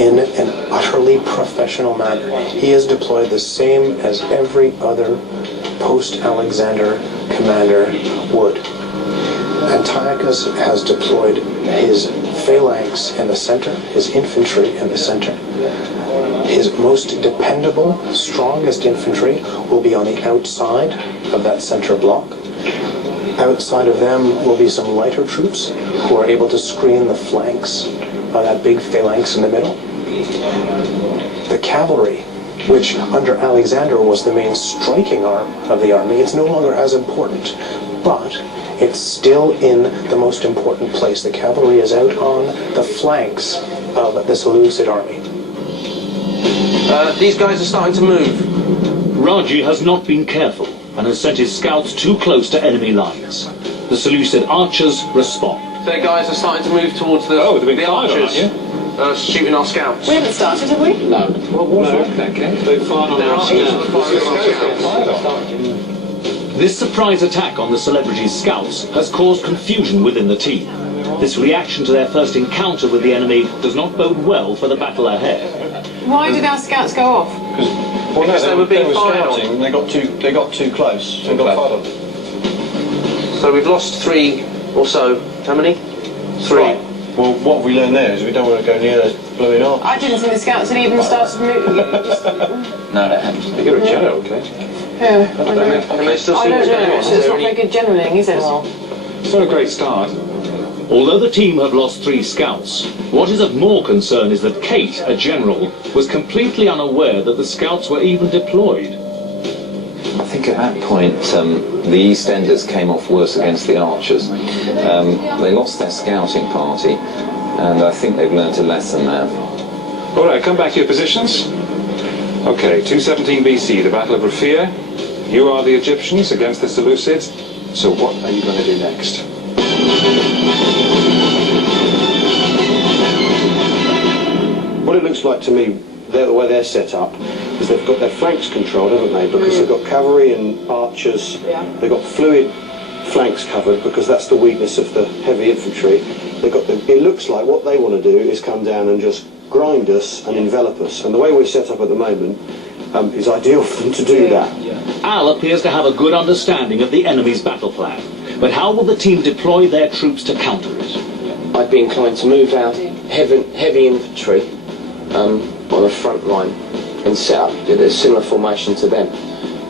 in an utterly professional manner. He has deployed the same as every other post-Alexander commander would. Antiochus has deployed his phalanx in the center, his infantry in the center. His most dependable, strongest infantry will be on the outside of that center block. Outside of them will be some lighter troops who are able to screen the flanks of that big phalanx in the middle. The cavalry, which under Alexander was the main striking arm of the army, it's no longer as important, but it's still in the most important place. The cavalry is out on the flanks of the Seleucid army. These guys are starting to move. Raji has not been careful and has sent his scouts too close to enemy lines. The Seleucid archers respond. Their guys are starting to move towards the archers. Shooting our scouts. We haven't started, have we? No. Well, what's wrong then, Ken? They fired on our scouts. This surprise attack on the celebrities' scouts has caused confusion within the team. This reaction to their first encounter with the enemy does not bode well for the battle ahead. Why did our scouts go off? Because they were being fired on. And they got too close. So they got fired on. So we've lost 3 or so. How many? 3. Right. Well, what have we learned there is we don't want to go near those blowing arms. I didn't think the scouts had even started moving. No, they haven't. They got a general, okay? Yeah, Can they still I see don't what's going know. on? It's not very good generaling, is it? Well, It's not a great start. Although the team have lost 3 scouts, what is of more concern is that Kate, a general, was completely unaware that the scouts were even deployed. I think at that point the EastEnders came off worse against the Archers. They lost their scouting party, and I think they've learnt a lesson now. All right, come back to your positions. Okay, 217 BC, the Battle of Raphia. You are the Egyptians against the Seleucids. So what are you going to do next? What it looks like to me, the way they're set up, is they've got their flanks controlled, haven't they? Because they've got cavalry and archers. They've got fluid flanks covered because that's the weakness of the heavy infantry. They've got. It looks like what they want to do is come down and just grind us and envelop us. And the way we're set up at the moment is ideal for them to do that. Al appears to have a good understanding of the enemy's battle plan, but how will the team deploy their troops to counter it? I'd be inclined to move our heavy infantry on the front line and set up a similar formation to them.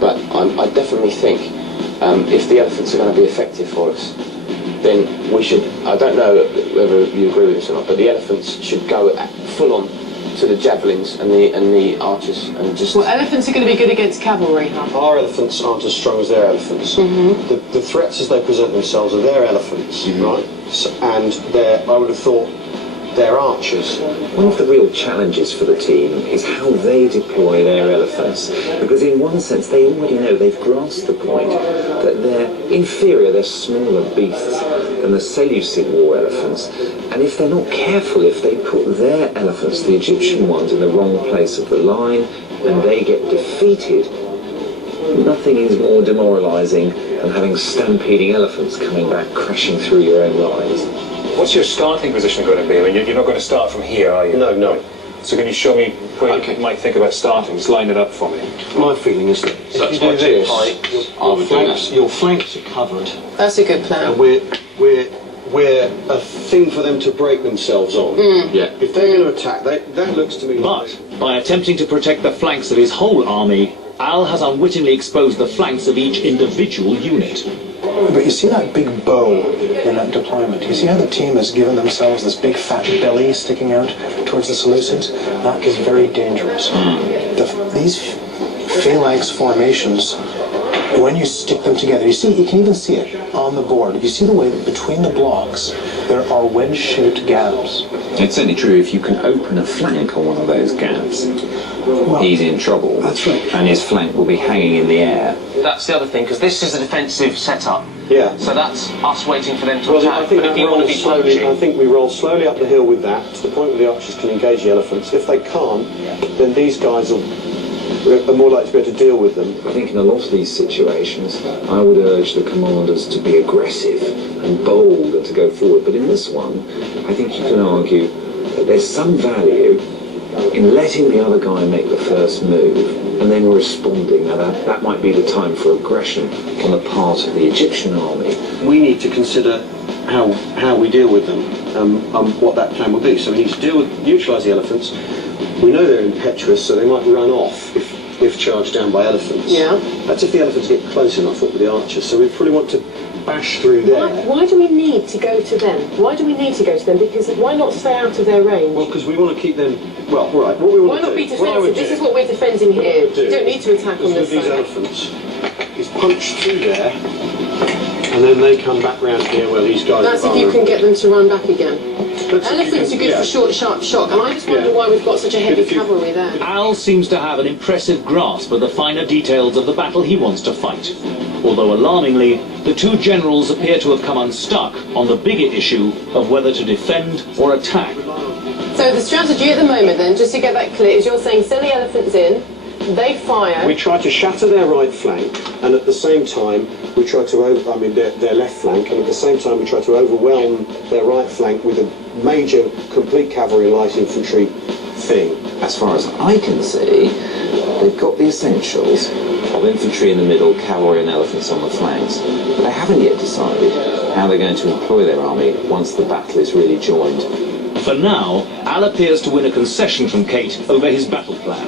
But I definitely think if the elephants are going to be effective for us, then we should, I don't know whether you agree with this or not, but the elephants should go full on to the javelins and the archers and just... well, elephants are going to be good against cavalry. Our elephants aren't as strong as their elephants. The threats as they present themselves are their elephants, right? So, and I would have thought they're archers. One of the real challenges for the team is how they deploy their elephants, because in one sense they already know, they've grasped the point that they're inferior, they're smaller beasts than the Seleucid war elephants, and if they're not careful, if they put their elephants, the Egyptian ones, in the wrong place of the line and they get defeated, nothing is more demoralising than having stampeding elephants coming back crashing through your own lines. What's your starting position going to be? I mean, you're not going to start from here, are you? No. So can you show me where you might think about starting? Just line it up for me. My feeling is that if you do this, your flanks are covered. That's a good plan. And we're a thing for them to break themselves on. Yeah. If they're going to attack, that looks to me But like... by attempting to protect the flanks of his whole army, Al has unwittingly exposed the flanks of each individual unit. But you see that big bow in that deployment? You see how the team has given themselves this big fat belly sticking out towards the Seleucids? That is very dangerous. These phalanx formations, when you stick them together, you can even see it on the board. You see the way that between the blocks there are wedge-shaped gaps. It's certainly true, if you can open a flank on one of those gaps, he's in trouble. That's right. And his flank will be hanging in the air. That's the other thing, because this is a defensive setup. Yeah. So that's us waiting for them to Well, attack. I think but if you want to be slowly. I poaching, think we roll slowly up the hill with that to the point where the archers can engage the elephants. If they can't, then these guys are more likely to be able to deal with them. I think in a lot of these situations, I would urge the commanders to be aggressive and bold and to go forward. But in this one, I think you can argue that there's some value in letting the other guy make the first move and then responding. Now that might be the time for aggression on the part of the Egyptian army. We need to consider how we deal with them and what that plan will be. So we need to neutralise the elephants. We know they're impetuous, so they might run off if charged down by elephants. Yeah. That's if the elephants get close enough up with the archers. So we probably want to bash through there. Why do we need to go to them? Why do we need to go to them? Because why not stay out of their range? Well, because we want to keep them. Well, right. What we want Why to not do? be what I would defensive? This do- is what we're defending what I here. would do You don't need to attack on is this with these side. elephants is punch through there, and then they come back round here where these guys That's are. if you can get them to run back again. That's if you Elephants can- are good yeah. for short, sharp shock, and I just wonder Yeah. why we've got such a heavy if you- cavalry there. Al seems to have an impressive grasp of the finer details of the battle he wants to fight. Although alarmingly, the two generals appear to have come unstuck on the bigger issue of whether to defend or attack. So the strategy at the moment then, just to get that clear, is you're saying send the elephants in, they fire. We try to shatter their right flank, and at the same time we try to their left flank, and at the same time we try to overwhelm their right flank with a major complete cavalry light infantry thing. As far as I can see, they've got the essentials of infantry in the middle, cavalry and elephants on the flanks, but they haven't yet decided how they're going to employ their army once the battle is really joined. For now, Al appears to win a concession from Kate over his battle plan.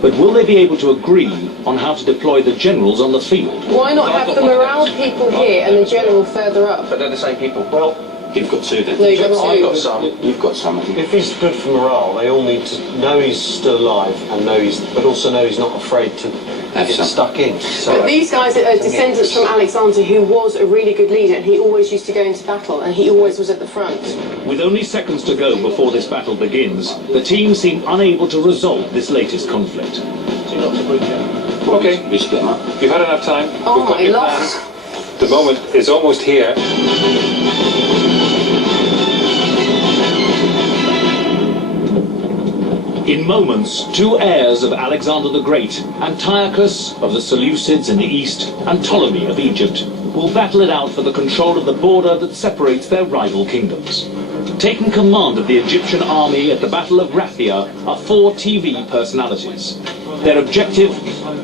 But will they be able to agree on how to deploy the generals on the field? Why not have the morale people here and the general further up? But they're the same people. Well, You've got two then. No, you've got I've two. got some. You've got some. I think. if he's good for morale, they all need to know he's still alive and but also know he's not afraid to get some. stuck in. So But these guys are descendants from Alexander, who was a really good leader, and he always used to go into battle, and he always was at the front. With only seconds to go before this battle begins, the team seem unable to resolve this latest conflict. Okay, We split them up. you've had enough time. Oh, We've got my your lot. plan. The moment is almost here. In moments, two heirs of Alexander the Great, Antiochus of the Seleucids in the east and Ptolemy of Egypt, will battle it out for the control of the border that separates their rival kingdoms. Taking command of the Egyptian army at the Battle of Raphia are four TV personalities. Their objective,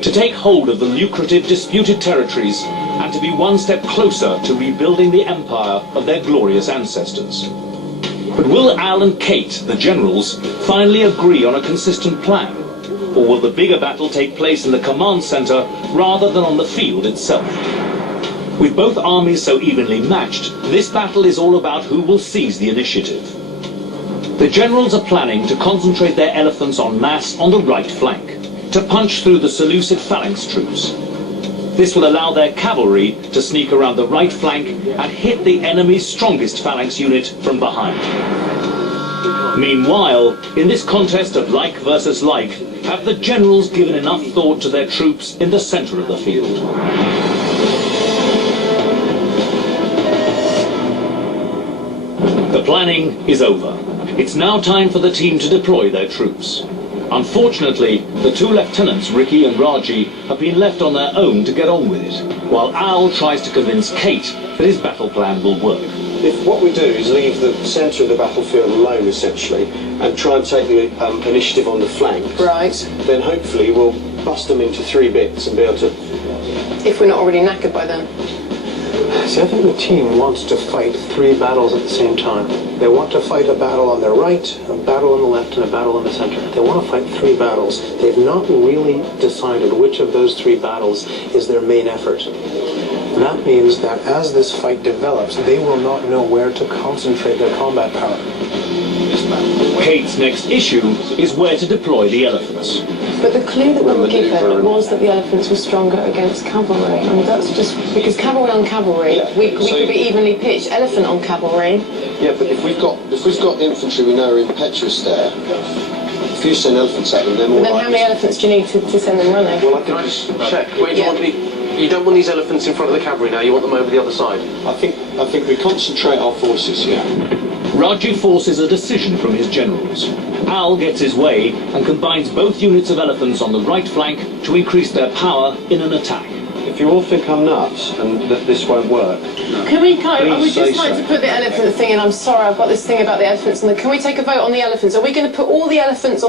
to take hold of the lucrative disputed territories and to be one step closer to rebuilding the empire of their glorious ancestors. But will Al and Kate, the generals, finally agree on a consistent plan? Or will the bigger battle take place in the command center rather than on the field itself? With both armies so evenly matched, this battle is all about who will seize the initiative. The generals are planning to concentrate their elephants en masse on the right flank, to punch through the Seleucid phalanx troops. This will allow their cavalry to sneak around the right flank and hit the enemy's strongest phalanx unit from behind. Meanwhile, in this contest of like versus like, have the generals given enough thought to their troops in the center of the field? The planning is over. It's now time for the team to deploy their troops. Unfortunately, the two lieutenants, Ricky and Raji, have been left on their own to get on with it, while Al tries to convince Kate that his battle plan will work. if what we do is leave the centre of the battlefield alone, essentially, and try and take the initiative on the flanks, Right. then hopefully we'll bust them into three bits and be able to. If we're not already knackered by then. See, I think the team wants to fight three battles at the same time. They want to fight a battle on their right, a battle on the left, and a battle in the center. They want to fight three battles. They've not really decided which of those three battles is their main effort. That means that as this fight develops, they will not know where to concentrate their combat power. Kate's next issue is where to deploy the elephants. But the clue that we were given was that the elephants were stronger against cavalry. And that's just because cavalry on cavalry, we could be evenly pitched. Elephant on cavalry. Yeah, but if we've got infantry we know are impetuous there, if you send elephants at them, they're more But then how many elephants do you need to send them running? Well, I Can I think just check? Where do you want you don't want these elephants in front of the cavalry now. You want them over the other side. I think we concentrate our forces. Yeah. Raji forces a decision from his generals. Al gets his way and combines both units of elephants on the right flank to increase their power in an attack. if you all think I'm nuts and that this won't work, I would Please just say like so. to put the elephant thing in. I'm sorry, I've got this thing about the elephants. And can we take a vote on the elephants? Are we going to put all the elephants on